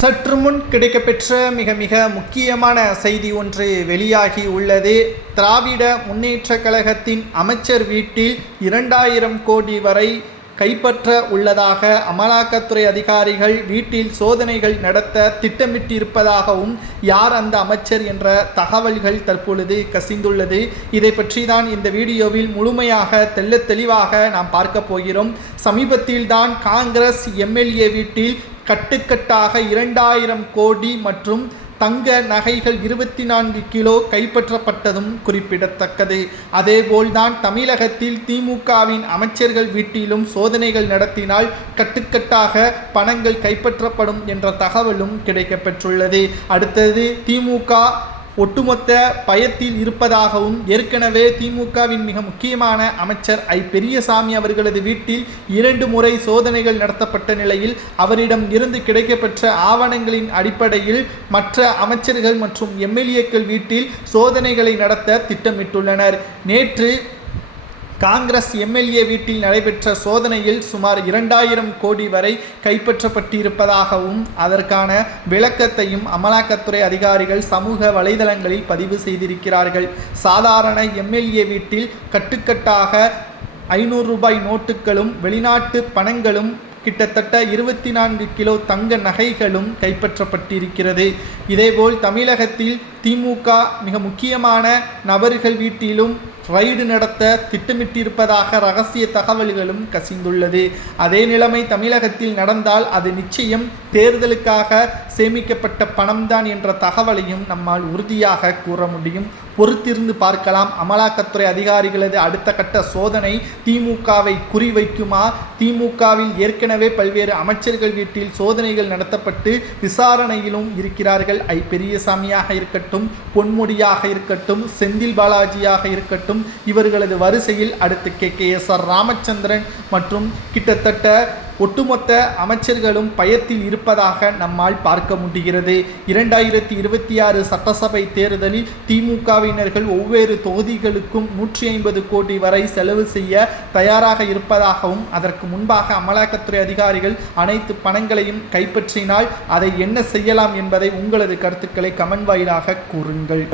சற்று முன் கிடைக்கப்பெற்ற மிக மிக முக்கியமான செய்தி ஒன்று வெளியாகி உள்ளது. திராவிட முன்னேற்ற கழகத்தின் அமைச்சர் வீட்டில் 2000 கோடி வரை கைப்பற்ற உள்ளதாக அமலாக்கத்துறை அதிகாரிகள் வீட்டில் சோதனைகள் நடத்த திட்டமிட்டிருப்பதாகவும் யார் அந்த அமைச்சர் என்ற தகவல்கள் தற்பொழுது கசிந்துள்ளது. இதை பற்றி தான் இந்த வீடியோவில் முழுமையாக தெளிவாக நாம் பார்க்க போகிறோம். சமீபத்தில்தான் காங்கிரஸ் எம்எல்ஏ வீட்டில் கட்டுக்கட்டாக 2000 கோடி மற்றும் தங்க நகைகள் 24 கிலோ கைப்பற்றப்பட்டதும் குறிப்பிடத்தக்கது. அதேபோல்தான் தமிழகத்தில் திமுகவின் அமைச்சர்கள் வீட்டிலும் சோதனைகள் நடத்தினால் கட்டுக்கட்டாக பணங்கள் கைப்பற்றப்படும் என்ற தகவலும் கிடைக்கப்பெற்றுள்ளது. அடுத்தது திமுக ஒட்டுமொத்த பயத்தில் இருப்பதாகவும் ஏற்கனவே திமுகவின் மிக முக்கியமான அமைச்சர் பெரியசாமி அவர்களது வீட்டில் 2 முறை சோதனைகள் நடத்தப்பட்ட நிலையில் அவரிடம் இருந்து கிடைக்கப்பெற்ற ஆவணங்களின் அடிப்படையில் மற்ற அமைச்சர்கள் மற்றும் எம்எல்ஏக்கள் வீட்டில் சோதனைகளை நடத்த திட்டமிட்டுள்ளனர். நேற்று காங்கிரஸ் எம்எல்ஏ வீட்டில் நடைபெற்ற சோதனையில் சுமார் 2000 கோடி வரை கைப்பற்றப்பட்டிருப்பதாகவும் அதற்கான விளக்கத்தையும் அமலாக்கத்துறை அதிகாரிகள் சமூக வலைதளங்களில் பதிவு செய்திருக்கிறார்கள். சாதாரண எம்எல்ஏ வீட்டில் கட்டுக்கட்டாக 500 ரூபாய் நோட்டுகளும் வெளிநாட்டு பணங்களும் கிட்டத்தட்ட 24 கிலோ தங்க நகைகளும் கைப்பற்றப்பட்டிருக்கிறது. இதேபோல் தமிழகத்தில் திமுக மிக முக்கியமான நபர்கள் வீட்டிலும் ரைடு நடத்த திட்டமிட்டிருப்பதாக ரகசிய தகவல்களும் கசிந்துள்ளது. அதே நிலைமை தமிழகத்தில் நடந்தால் அது நிச்சயம் தேர்தலுக்காக சேமிக்கப்பட்ட பணம்தான் என்ற தகவலையும் நம்மால் உறுதியாக கூற முடியும். பொறுத்திருந்து பார்க்கலாம். அமலாக்கத்துறை அதிகாரிகளது அடுத்த கட்ட சோதனை திமுகவை குறிவைக்குமா? திமுகவில் ஏற்கனவே பல்வேறு அமைச்சர்கள் வீட்டில் சோதனைகள் நடத்தப்பட்டு விசாரணையிலும் இருக்கிறார்கள். பெரியசாமியாக இருக்கட்டும், பொன்முடியாக இருக்கட்டும், செந்தில் பாலாஜியாக இருக்கட்டும், இவர்களது வரிசையில் அடுத்து KKSR ராமச்சந்திரன் மற்றும் கிட்டத்தட்ட ஒட்டுமொத்த அமைச்சர்களும் பயத்தில் இருப்பதாக நம்மால் பார்க்க முடிகிறது. 2026 சட்டசபை தேர்தலில் திமுகவினர்கள் ஒவ்வொரு தொகுதிகளுக்கும் 150 கோடி வரை செலவு செய்ய தயாராக இருப்பதாகவும் அதற்கு முன்பாக அமலாக்கத்துறை அதிகாரிகள் அனைத்து பணங்களையும் கைப்பற்றினால் அதை என்ன செய்யலாம் என்பதை உங்களது கருத்துக்களை கமெண்ட் வாயிலாக கூறுங்கள்.